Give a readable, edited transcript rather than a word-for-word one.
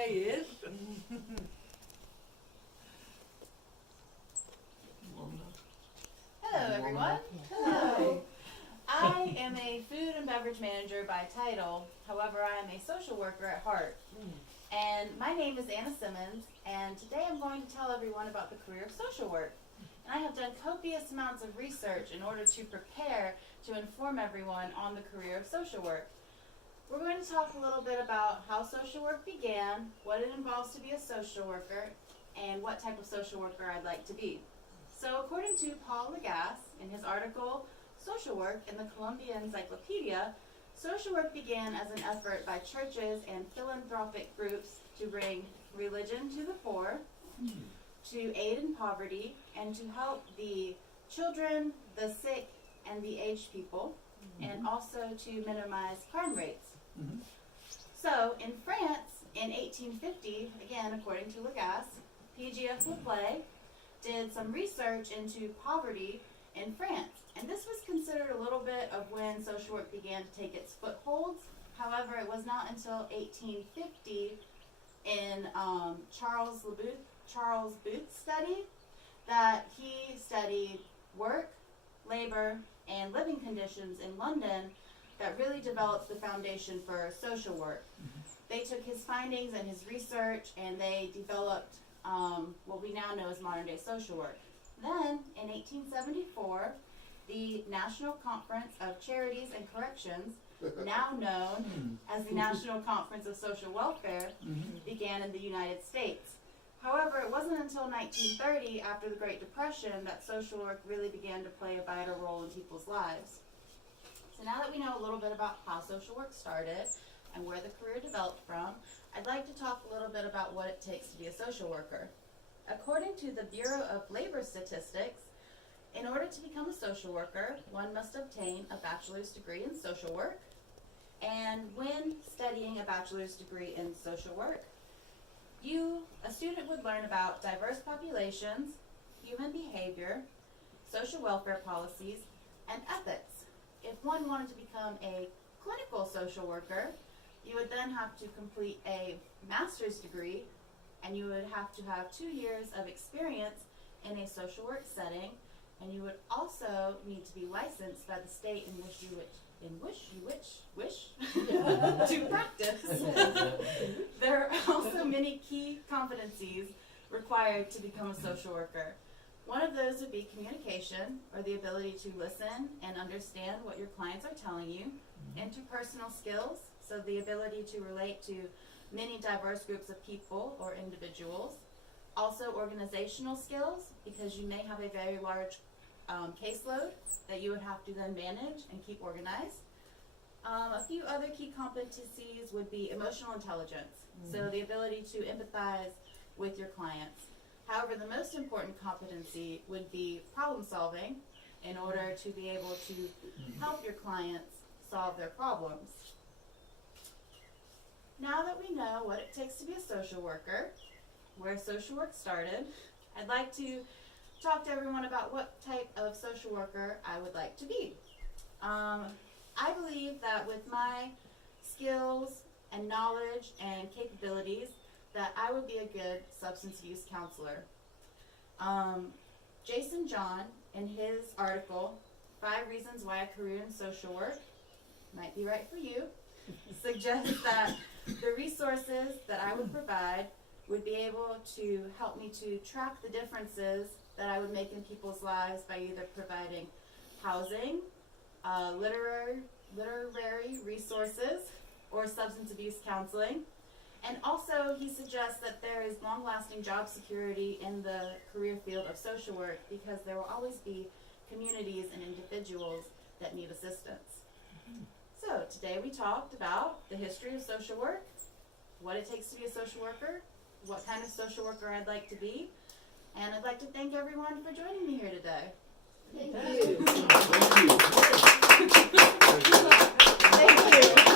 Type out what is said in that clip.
today is. Hello, everyone. Hello. I am a food and beverage manager by title. However, I am a social worker at heart. And my name is Anna Simmons, and today I'm going to tell everyone about the career of social work. And I have done copious amounts of research in order to prepare to inform everyone on the career of social work. We're going to talk a little bit about how social work began, what it involves to be a social worker, and what type of social worker I'd like to be. So according to Paul Lagasse, in his article, Social Work in the Columbia Encyclopedia, social work began as an effort by churches and philanthropic groups to bring religion to the poor, to aid in poverty, and to help the children, the sick, and the aged people, and also to minimize crime rates. So in France, in 1850, again according to Lagasse, P.G.F. Laplay did some research into poverty in France. And this was considered a little bit of when social work began to take its footholds. However, it was not until 1850 in Charles Booth's study that he studied work, labor, and living conditions in London that really developed the foundation for social work. They took his findings and his research and they developed what we now know as modern day social work. Then, in 1874, the National Conference of Charities and Corrections, now known as the National Conference of Social Welfare, began in the United States. However, it wasn't until 1930, after the Great Depression, that social work really began to play a vital role in people's lives. So now that we know a little bit about how social work started and where the career developed from, I'd like to talk a little bit about what it takes to be a social worker. According to the Bureau of Labor Statistics, in order to become a social worker, one must obtain a bachelor's degree in social work. And when studying a bachelor's degree in social work, a student would learn about diverse populations, human behavior, social welfare policies, and ethics. If one wanted to become a clinical social worker, you would then have to complete a master's degree, and you would have to have 2 years of experience in a social work setting, and you would also need to be licensed by the state in which you wish to practice. There are also many key competencies required to become a social worker. One of those would be communication, or the ability to listen and understand what your clients are telling you. Interpersonal skills, so the ability to relate to many diverse groups of people or individuals. Also organizational skills, because you may have a very large caseload that you would have to then manage and keep organized. A few other key competencies would be emotional intelligence, so the ability to empathize with your clients. However, the most important competency would be problem solving in order to be able to help your clients solve their problems. Now that we know what it takes to be a social worker, where social work started, I'd like to talk to everyone about what type of social worker I would like to be. I believe that with my skills and knowledge and capabilities, that I would be a good substance abuse counselor. Jason John, in his article, 5 Reasons Why a Career in Social Work Might Be Right for You, suggests that the resources that I would provide would be able to help me to track the differences that I would make in people's lives by either providing housing, literary resources, or substance abuse counseling. And also, he suggests that there is long-lasting job security in the career field of social work because there will always be communities and individuals that need assistance. So today we talked about the history of social work, what it takes to be a social worker, what kind of social worker I'd like to be, and I'd like to thank everyone for joining me here today. Thank you. Thank you.